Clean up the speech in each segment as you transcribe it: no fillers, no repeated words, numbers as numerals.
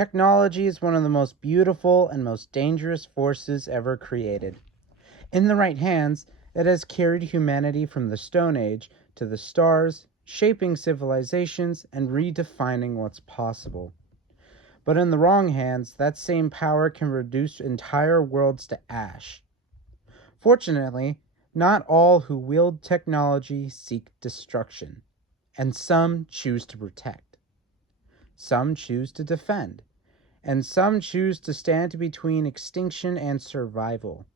Technology is one of the most beautiful and most dangerous forces ever created. In the right hands, it has carried humanity from the Stone Age to the stars, shaping civilizations and redefining what's possible. But in the wrong hands, that same power can reduce entire worlds to ash. Fortunately, not all who wield technology seek destruction, and some choose to protect. Some choose to defend, and some choose to stand between extinction and survival.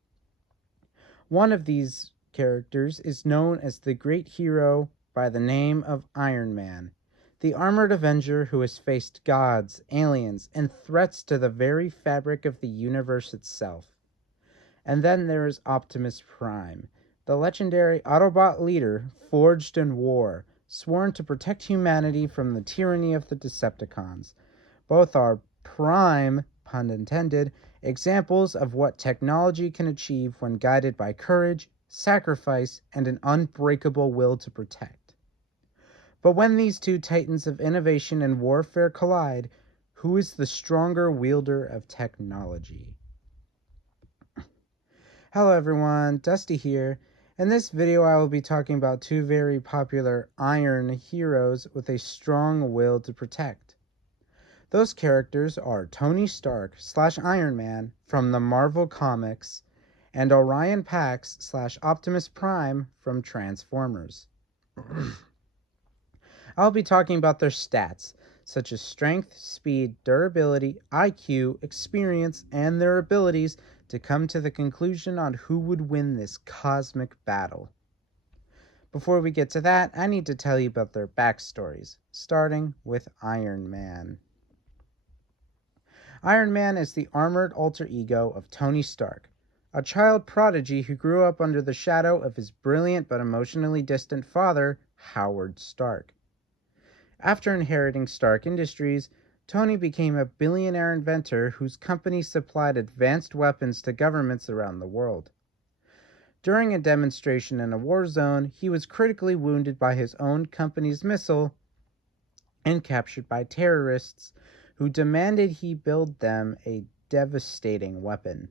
One of these characters is known as the great hero by the name of Iron Man, the armored Avenger who has faced gods, aliens, and threats to the very fabric of the universe itself. And then there is Optimus Prime, the legendary Autobot leader forged in war, sworn to protect humanity from the tyranny of the Decepticons. Both are prime, pun intended, examples of what technology can achieve when guided by courage, sacrifice, and an unbreakable will to protect. But when these two titans of innovation and warfare collide, who is the stronger wielder of technology? Hello everyone, Dusty here. In this video I will be talking about two very popular iron heroes with a strong will to protect. Those characters are Tony Stark / Iron Man from the Marvel Comics and Orion Pax / Optimus Prime from Transformers. I'll be talking about their stats, such as strength, speed, durability, IQ, experience, and their abilities to come to the conclusion on who would win this cosmic battle. Before we get to that, I need to tell you about their backstories, starting with Iron Man. Iron Man is the armored alter ego of Tony Stark, a child prodigy who grew up under the shadow of his brilliant but emotionally distant father, Howard Stark. After inheriting Stark Industries, Tony became a billionaire inventor whose company supplied advanced weapons to governments around the world. During a demonstration in a war zone, he was critically wounded by his own company's missile and captured by terrorists who demanded he build them a devastating weapon.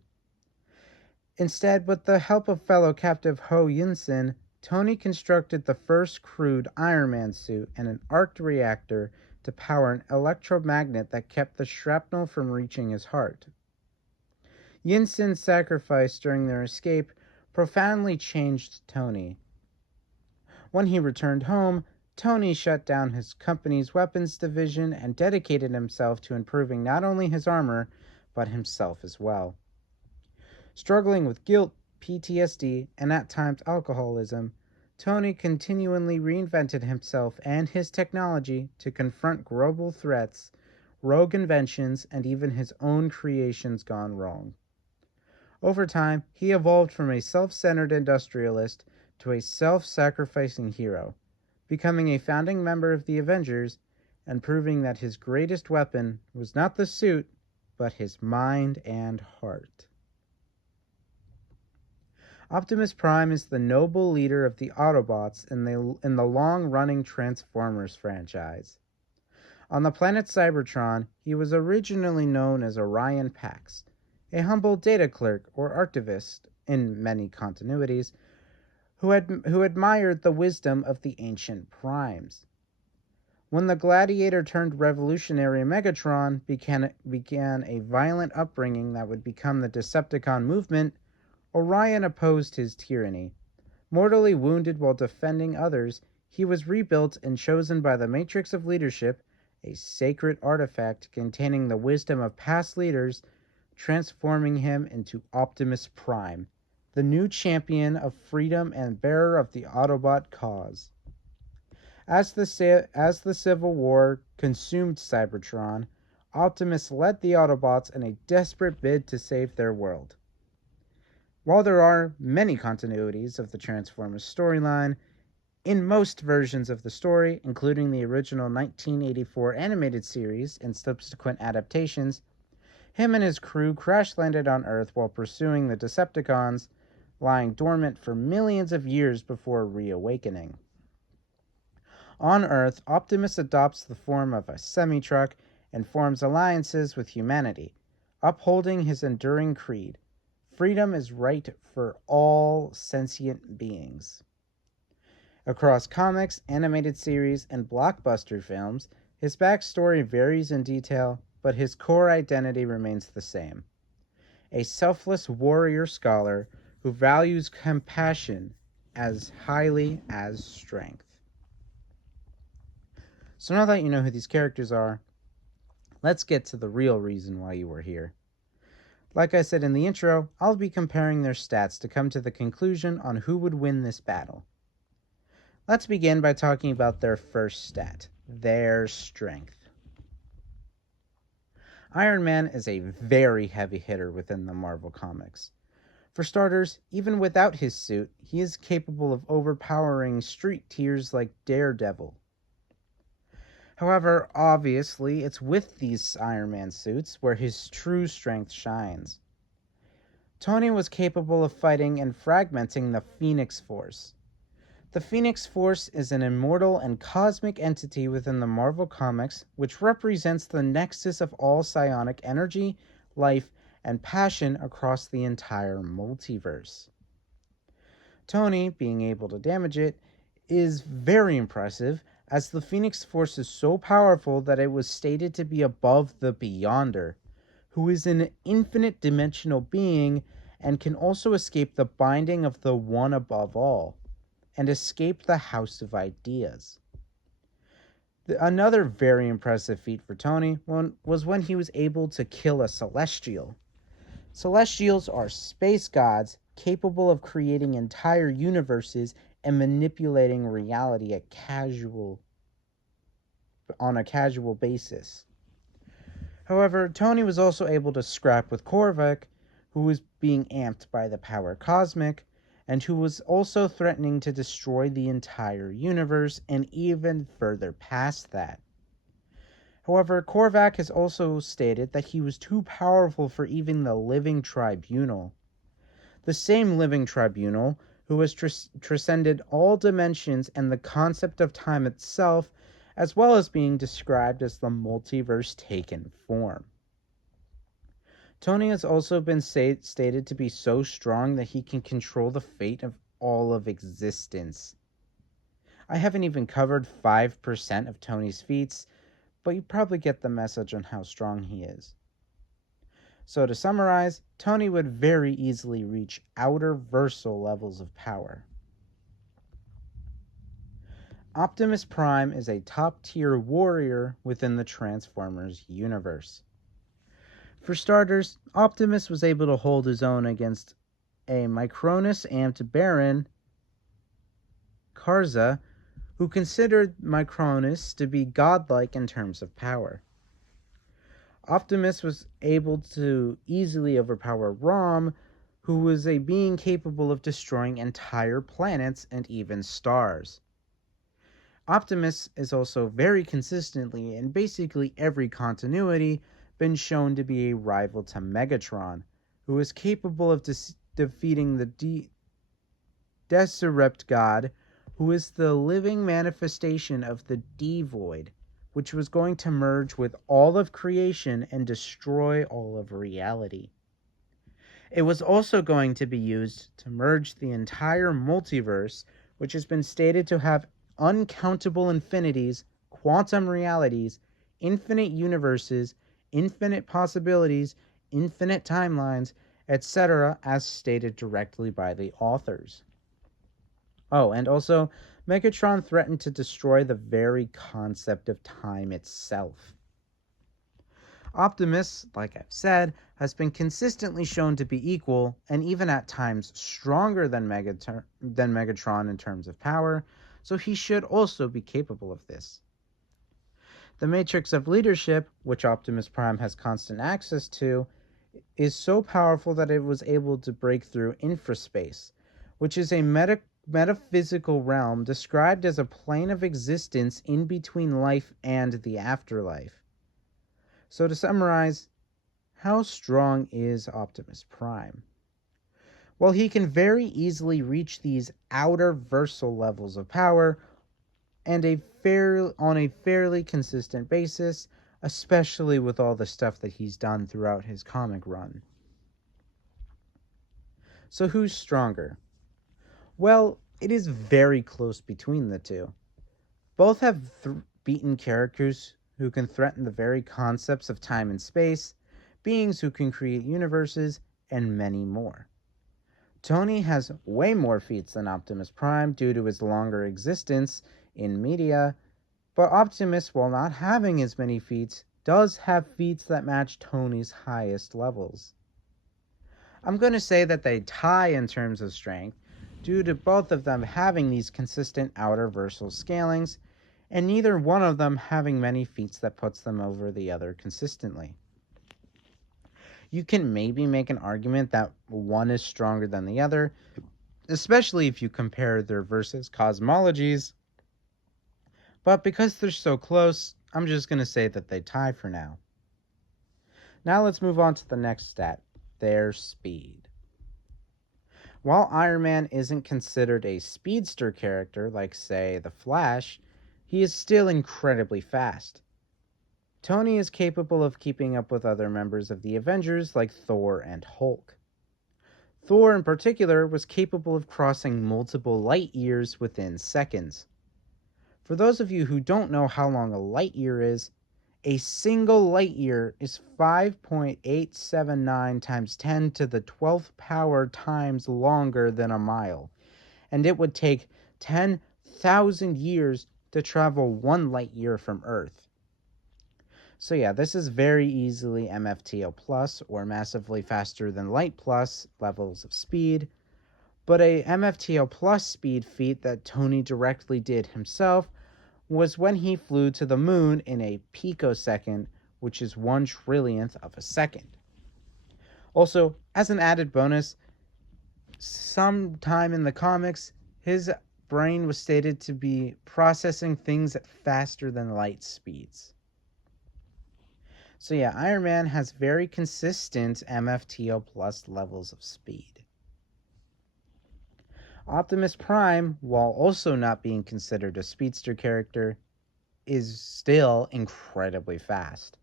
Instead, with the help of fellow captive Ho Yinsen, Tony constructed the first crude Iron Man suit and an arc reactor to power an electromagnet that kept the shrapnel from reaching his heart. Yinsen's sacrifice during their escape profoundly changed Tony. When he returned home, Tony shut down his company's weapons division and dedicated himself to improving not only his armor, but himself as well. Struggling with guilt, PTSD, and at times alcoholism, Tony continually reinvented himself and his technology to confront global threats, rogue inventions, and even his own creations gone wrong. Over time, he evolved from a self-centered industrialist to a self-sacrificing hero, becoming a founding member of the Avengers and proving that his greatest weapon was not the suit, but his mind and heart. Optimus Prime is the noble leader of the Autobots in the long-running Transformers franchise. On the planet Cybertron, he was originally known as Orion Pax, a humble data clerk or archivist in many continuities, who admired the wisdom of the ancient primes. When the gladiator-turned-revolutionary Megatron began a violent upbringing that would become the Decepticon movement, Orion opposed his tyranny. Mortally wounded while defending others, he was rebuilt and chosen by the Matrix of Leadership, a sacred artifact containing the wisdom of past leaders, transforming him into Optimus Prime, the new champion of freedom and bearer of the Autobot cause. As the Civil War consumed Cybertron, Optimus led the Autobots in a desperate bid to save their world. While there are many continuities of the Transformers storyline, in most versions of the story, including the original 1984 animated series and subsequent adaptations, him and his crew crash-landed on Earth while pursuing the Decepticons, lying dormant for millions of years before reawakening. On Earth, Optimus adopts the form of a semi-truck and forms alliances with humanity, upholding his enduring creed: freedom is right for all sentient beings. Across comics, animated series, and blockbuster films, his backstory varies in detail, but his core identity remains the same: a selfless warrior scholar who values compassion as highly as strength. So now that you know who these characters are, let's get to the real reason why you were here. Like I said in the intro, I'll be comparing their stats to come to the conclusion on who would win this battle. Let's begin by talking about their first stat, their strength. Iron Man is a very heavy hitter within the Marvel Comics. For starters, even without his suit, he is capable of overpowering street tiers like Daredevil. However, obviously, it's with these Iron Man suits where his true strength shines. Tony was capable of fighting and fragmenting the Phoenix Force. The Phoenix Force is an immortal and cosmic entity within the Marvel Comics which represents the nexus of all psionic energy, life, and passion across the entire multiverse. Tony being able to damage it is very impressive, as the Phoenix Force is so powerful that it was stated to be above the Beyonder, who is an infinite dimensional being and can also escape the binding of the One Above All, and escape the House of Ideas. Another very impressive feat for Tony was when he was able to kill a Celestial. Celestials are space gods capable of creating entire universes and manipulating reality on a casual basis. However, Tony was also able to scrap with Korvac, who was being amped by the power cosmic, and who was also threatening to destroy the entire universe and even further past that. However, Korvac has also stated that he was too powerful for even the Living Tribunal. The same Living Tribunal who has transcended all dimensions and the concept of time itself, as well as being described as the multiverse taken form. Tony has also been stated to be so strong that he can control the fate of all of existence. I haven't even covered 5% of Tony's feats, but you probably get the message on how strong he is. So to summarize, Tony would very easily reach outer versal levels of power. Optimus Prime is a top-tier warrior within the Transformers universe. For starters, Optimus was able to hold his own against a Micronus-amped Baron, Karza, who considered Micronus to be godlike in terms of power. Optimus was able to easily overpower Rom, who was a being capable of destroying entire planets and even stars. Optimus is also very consistently, in basically every continuity, been shown to be a rival to Megatron, who is capable of defeating the Deseret God, who is the living manifestation of the D-Void, which was going to merge with all of creation and destroy all of reality. It was also going to be used to merge the entire multiverse, which has been stated to have uncountable infinities, quantum realities, infinite universes, infinite possibilities, infinite timelines, etc., as stated directly by the authors. Oh, and also, Megatron threatened to destroy the very concept of time itself. Optimus, like I've said, has been consistently shown to be equal, and even at times stronger than Megatron in terms of power, so he should also be capable of this. The Matrix of Leadership, which Optimus Prime has constant access to, is so powerful that it was able to break through infraspace, which is a metaphysical realm described as a plane of existence in between life and the afterlife. So to summarize, how strong is Optimus Prime? Well, he can very easily reach these outer versal levels of power and on a fairly consistent basis, especially with all the stuff that he's done throughout his comic run. So who's stronger? Well, it is very close between the two. Both have beaten characters who can threaten the very concepts of time and space, beings who can create universes, and many more. Tony has way more feats than Optimus Prime due to his longer existence in media, but Optimus, while not having as many feats, does have feats that match Tony's highest levels. I'm going to say that they tie in terms of strength, due to both of them having these consistent outer versal scalings, and neither one of them having many feats that puts them over the other consistently. You can maybe make an argument that one is stronger than the other, especially if you compare their versus cosmologies, but because they're so close, I'm just going to say that they tie for now. Now let's move on to the next stat, their speed. While Iron Man isn't considered a speedster character like, say, the Flash, he is still incredibly fast. Tony is capable of keeping up with other members of the Avengers like Thor and Hulk. Thor in particular was capable of crossing multiple light years within seconds. For those of you who don't know how long a light year is, a single light year is 5.879 times 10 to the 12th power times longer than a mile, and it would take 10,000 years to travel 1 light year from Earth. So yeah, this is very easily MFTO plus, or massively faster than light plus, levels of speed, but a MFTO plus speed feat that Tony directly did himself was when he flew to the moon in a picosecond, which is 1/trillionth of a second. Also, as an added bonus, sometime in the comics, his brain was stated to be processing things at faster than light speeds. So yeah, Iron Man has very consistent MFTO plus levels of speed. Optimus Prime, while also not being considered a speedster character, is still incredibly fast.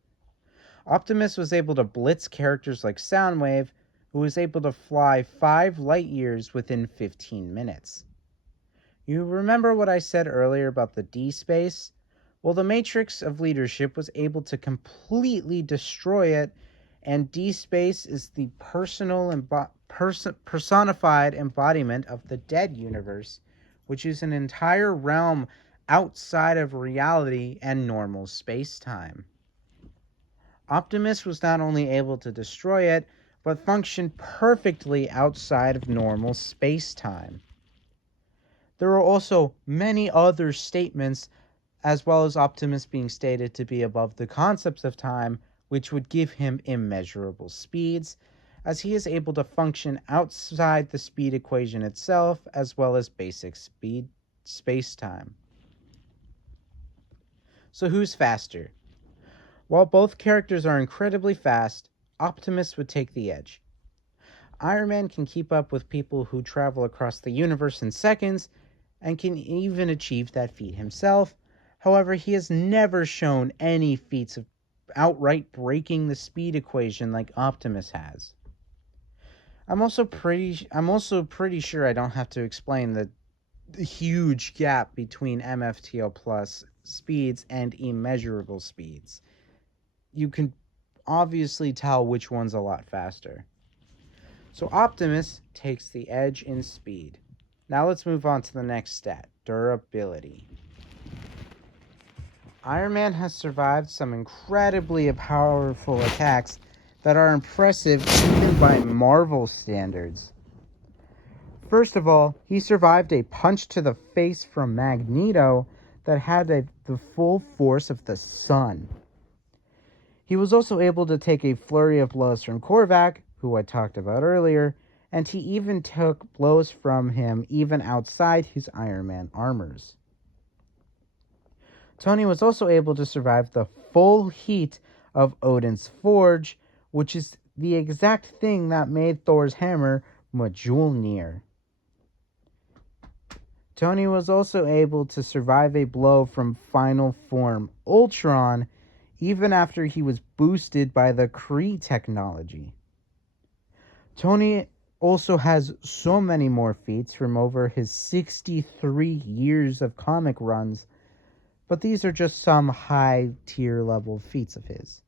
Optimus was able to blitz characters like Soundwave, who was able to fly 5 light years within 15 minutes. You remember what I said earlier about the D space? Well, the Matrix of Leadership was able to completely destroy it, and D space is the personified embodiment of the dead universe, which is an entire realm outside of reality and normal space-time. Optimus was not only able to destroy it, but functioned perfectly outside of normal space-time. There are also many other statements, as well as Optimus being stated to be above the concepts of time, which would give him immeasurable speeds, as he is able to function outside the speed equation itself, as well as basic speed space-time. So who's faster? While both characters are incredibly fast, Optimus would take the edge. Iron Man can keep up with people who travel across the universe in seconds, and can even achieve that feat himself. However, he has never shown any feats of outright breaking the speed equation like Optimus has. I'm also pretty sure I don't have to explain the huge gap between MFTO plus speeds and immeasurable speeds. You can obviously tell which one's a lot faster. So Optimus takes the edge in speed. Now let's move on to the next stat, durability. Iron Man has survived some incredibly powerful attacks that are impressive even by Marvel standards. First of all, he survived a punch to the face from Magneto that had the full force of the sun. He was also able to take a flurry of blows from Korvac, who I talked about earlier, and he even took blows from him even outside his Iron Man armors. Tony was also able to survive the full heat of Odin's Forge, which is the exact thing that made Thor's hammer Mjolnir. Tony was also able to survive a blow from Final Form Ultron, even after he was boosted by the Kree technology. Tony also has so many more feats from over his 63 years of comic runs, but these are just some high tier level feats of his.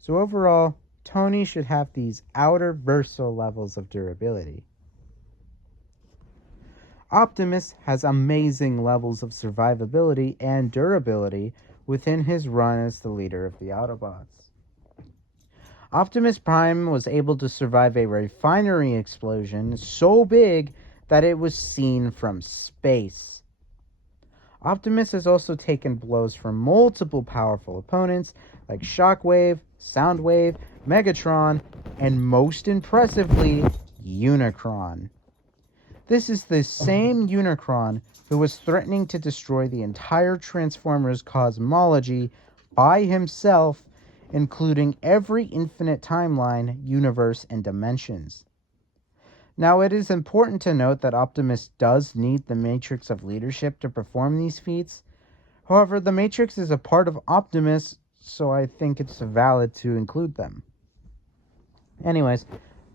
So overall, Tony should have these outer versal levels of durability. Optimus has amazing levels of survivability and durability within his run as the leader of the Autobots. Optimus Prime was able to survive a refinery explosion so big that it was seen from space. Optimus has also taken blows from multiple powerful opponents like Shockwave, Soundwave, Megatron, and most impressively, Unicron. This is the same Unicron who was threatening to destroy the entire Transformers cosmology by himself, including every infinite timeline, universe, and dimensions. Now, it is important to note that Optimus does need the Matrix of Leadership to perform these feats. However, the Matrix is a part of Optimus, so I think it's valid to include them. Anyways,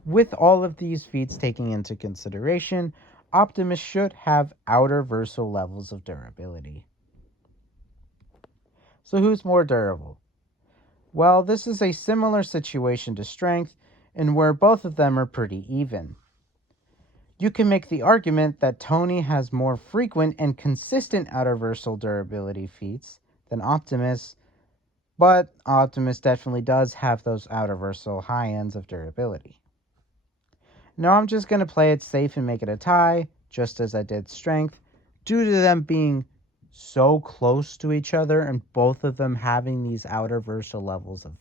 with all of these feats taken into consideration, Optimus should have outer versal levels of durability. So who's more durable? Well, this is a similar situation to Strength, in where both of them are pretty even. You can make the argument that Tony has more frequent and consistent outer versal durability feats than Optimus, but Optimus definitely does have those outer versal high ends of durability. Now I'm just going to play it safe and make it a tie, just as I did Strength, due to them being so close to each other and both of them having these outer versal levels of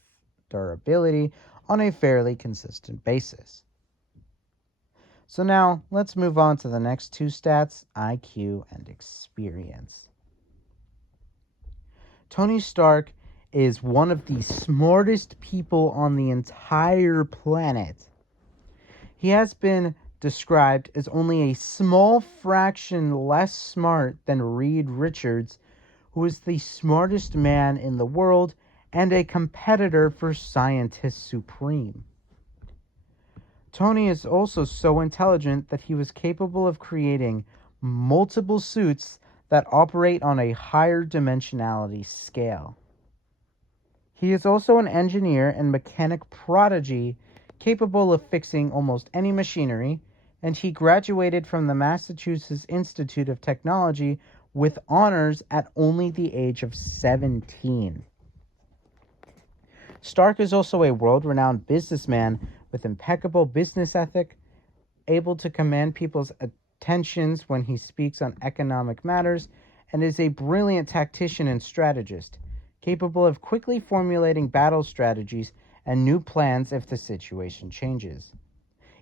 durability on a fairly consistent basis. So now let's move on to the next two stats, IQ and experience. Tony Stark is one of the smartest people on the entire planet. He has been described as only a small fraction less smart than Reed Richards, who is the smartest man in the world and a competitor for Scientist Supreme. Tony is also so intelligent that he was capable of creating multiple suits that operate on a higher dimensionality scale. He is also an engineer and mechanic prodigy capable of fixing almost any machinery, and he graduated from the Massachusetts Institute of Technology with honors at only the age of 17. Stark is also a world-renowned businessman with impeccable business ethic, able to command people's attentions when he speaks on economic matters, and is a brilliant tactician and strategist, capable of quickly formulating battle strategies and new plans if the situation changes.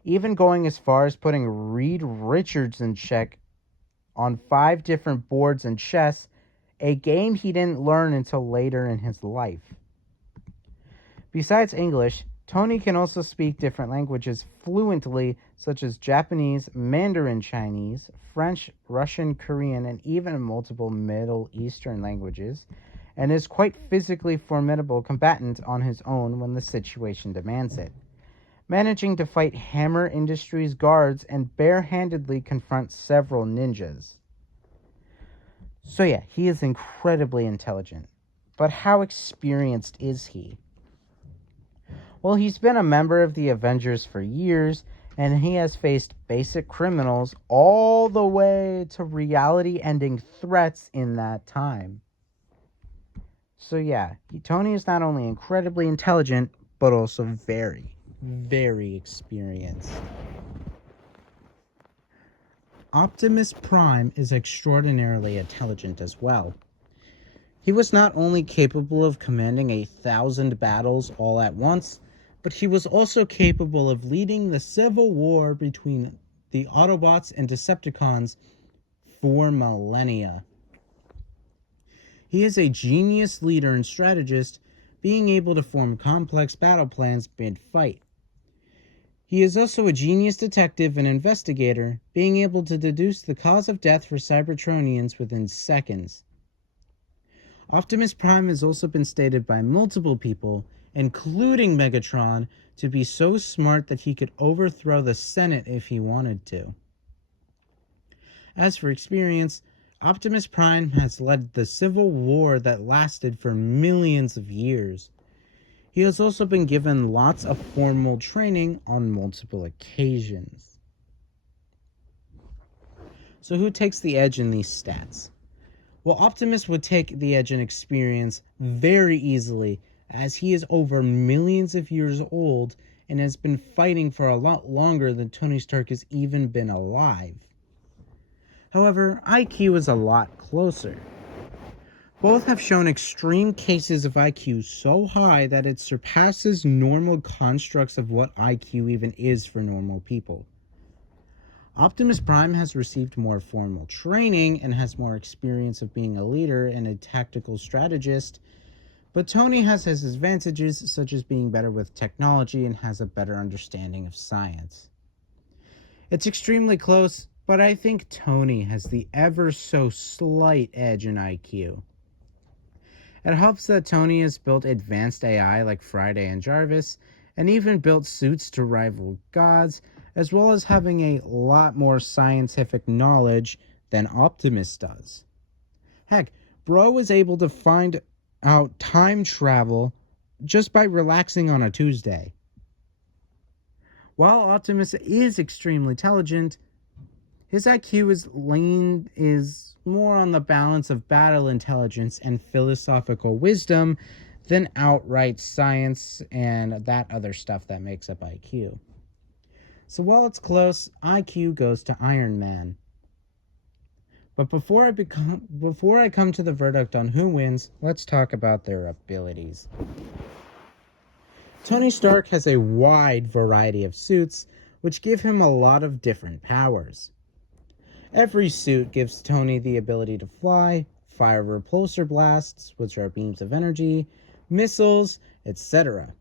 Even going as far as putting Reed Richards in check on 5 different boards in chess, a game he didn't learn until later in his life. Besides English, Tony can also speak different languages fluently, such as Japanese, Mandarin Chinese, French, Russian, Korean, and even multiple Middle Eastern languages, and is quite physically formidable combatant on his own when the situation demands it, managing to fight Hammer Industries guards and barehandedly confront several ninjas. So yeah, he is incredibly intelligent. But how experienced is he? Well, he's been a member of the Avengers for years, and he has faced basic criminals all the way to reality-ending threats in that time. So yeah, Tony is not only incredibly intelligent, but also very, very experienced. Optimus Prime is extraordinarily intelligent as well. He was not only capable of commanding 1,000 battles all at once, but he was also capable of leading the civil war between the Autobots and Decepticons for millennia. He is a genius leader and strategist, being able to form complex battle plans mid-fight. He is also a genius detective and investigator, being able to deduce the cause of death for Cybertronians within seconds. Optimus Prime has also been stated by multiple people, including Megatron, to be so smart that he could overthrow the Senate if he wanted to. As for experience, Optimus Prime has led the civil war that lasted for millions of years. He has also been given lots of formal training on multiple occasions. So who takes the edge in these stats? Well, Optimus would take the edge in experience very easily, as he is over millions of years old and has been fighting for a lot longer than Tony Stark has even been alive. However, IQ is a lot closer. Both have shown extreme cases of IQ so high that it surpasses normal constructs of what IQ even is for normal people. Optimus Prime has received more formal training and has more experience of being a leader and a tactical strategist, but Tony has his advantages, such as being better with technology and has a better understanding of science. It's extremely close, but I think Tony has the ever so slight edge in IQ. It helps that Tony has built advanced AI like Friday and Jarvis, and even built suits to rival gods, as well as having a lot more scientific knowledge than Optimus does. Heck, Bro was able to find out time travel just by relaxing on a Tuesday. While Optimus is extremely intelligent, his IQ is more on the balance of battle intelligence and philosophical wisdom than outright science and that other stuff that makes up IQ. So while it's close, IQ goes to Iron Man. But before I come to the verdict on who wins, let's talk about their abilities. Tony Stark has a wide variety of suits, which give him a lot of different powers. Every suit gives Tony the ability to fly, fire repulsor blasts, which are beams of energy, missiles, etc.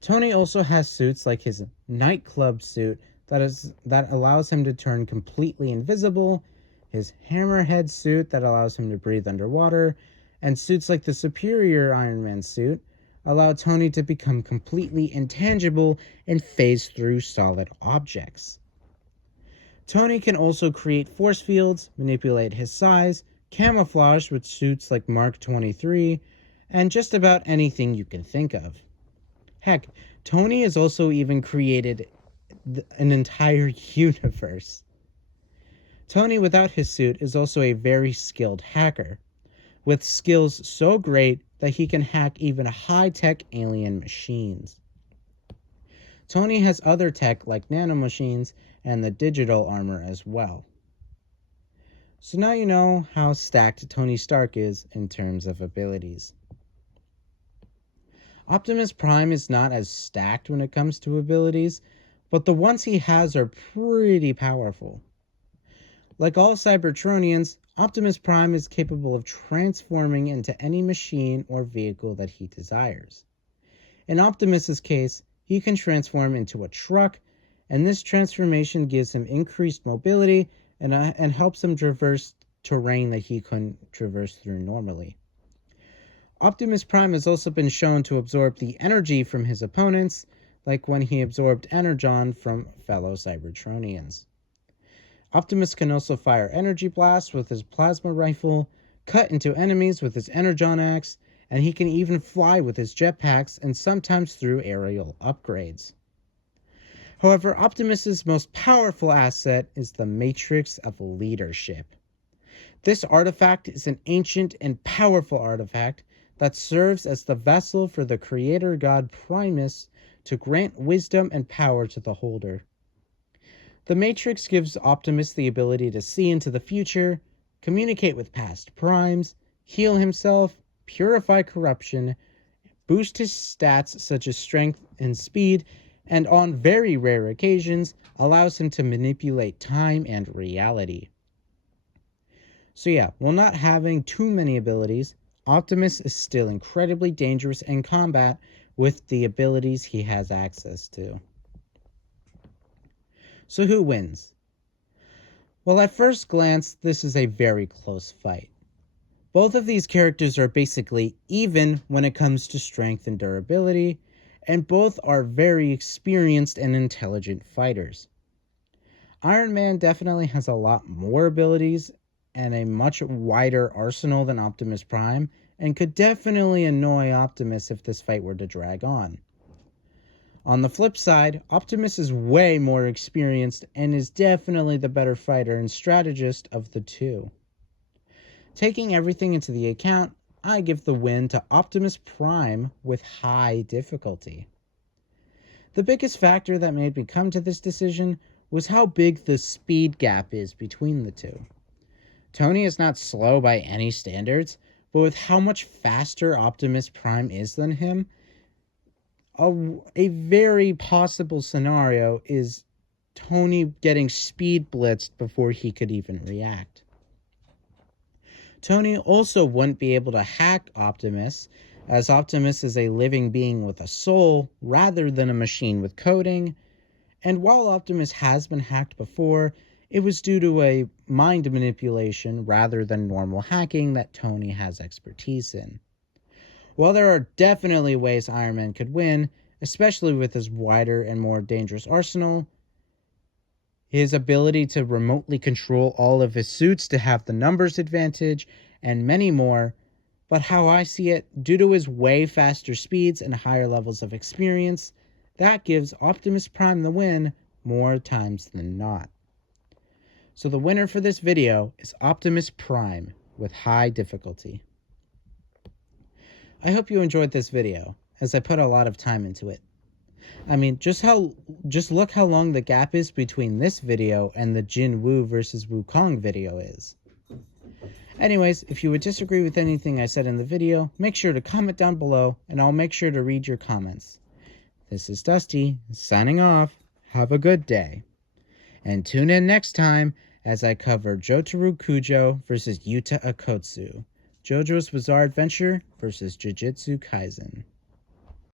Tony also has suits like his nightclub suit that allows him to turn completely invisible, his hammerhead suit that allows him to breathe underwater, and suits like the superior Iron Man suit allow Tony to become completely intangible and phase through solid objects. Tony can also create force fields, manipulate his size, camouflage with suits like Mark 23, and just about anything you can think of. Heck, Tony has also even created an entire universe. Tony, without his suit, is also a very skilled hacker, with skills so great that he can hack even high-tech alien machines. Tony has other tech like nanomachines and the digital armor as well. So now you know how stacked Tony Stark is in terms of abilities. Optimus Prime is not as stacked when it comes to abilities, but the ones he has are pretty powerful. Like all Cybertronians, Optimus Prime is capable of transforming into any machine or vehicle that he desires. In Optimus's case, he can transform into a truck, and this transformation gives him increased mobility and helps him traverse terrain that he couldn't traverse through normally. Optimus Prime has also been shown to absorb the energy from his opponents, like when he absorbed Energon from fellow Cybertronians. Optimus can also fire energy blasts with his plasma rifle, cut into enemies with his Energon axe, and he can even fly with his jetpacks and sometimes through aerial upgrades. However, Optimus's most powerful asset is the Matrix of Leadership. This artifact is an ancient and powerful artifact that serves as the vessel for the creator god Primus to grant wisdom and power to the holder. The Matrix gives Optimus the ability to see into the future, communicate with past primes, heal himself, purify corruption, boost his stats such as strength and speed, and on very rare occasions, allows him to manipulate time and reality. So yeah, while not having too many abilities, Optimus is still incredibly dangerous in combat with the abilities he has access to. So who wins? Well, at first glance, this is a very close fight. Both of these characters are basically even when it comes to strength and durability, and both are very experienced and intelligent fighters. Iron Man definitely has a lot more abilities and a much wider arsenal than Optimus Prime, and could definitely annoy Optimus if this fight were to drag on. On the flip side, Optimus is way more experienced and is definitely the better fighter and strategist of the two. Taking everything into the account, I give the win to Optimus Prime with high difficulty. The biggest factor that made me come to this decision was how big the speed gap is between the two. Tony is not slow by any standards, but with how much faster Optimus Prime is than him, a very possible scenario is Tony getting speed blitzed before he could even react. Tony also wouldn't be able to hack Optimus, as Optimus is a living being with a soul rather than a machine with coding, and while Optimus has been hacked before, it was due to a mind manipulation rather than normal hacking that Tony has expertise in. While there are definitely ways Iron Man could win, especially with his wider and more dangerous arsenal, his ability to remotely control all of his suits to have the numbers advantage, and many more, but how I see it, due to his way faster speeds and higher levels of experience, that gives Optimus Prime the win more times than not. So the winner for this video is Optimus Prime with high difficulty. I hope you enjoyed this video, as I put a lot of time into it. I mean, just look how long the gap is between this video and the Jin Woo versus Wukong video is. Anyways, if you would disagree with anything I said in the video, make sure to comment down below, and I'll make sure to read your comments. This is Dusty, signing off. Have a good day. And tune in next time as I cover Jotaro Kujo versus Yuta Akotsu, JoJo's Bizarre Adventure versus Jujutsu Kaisen.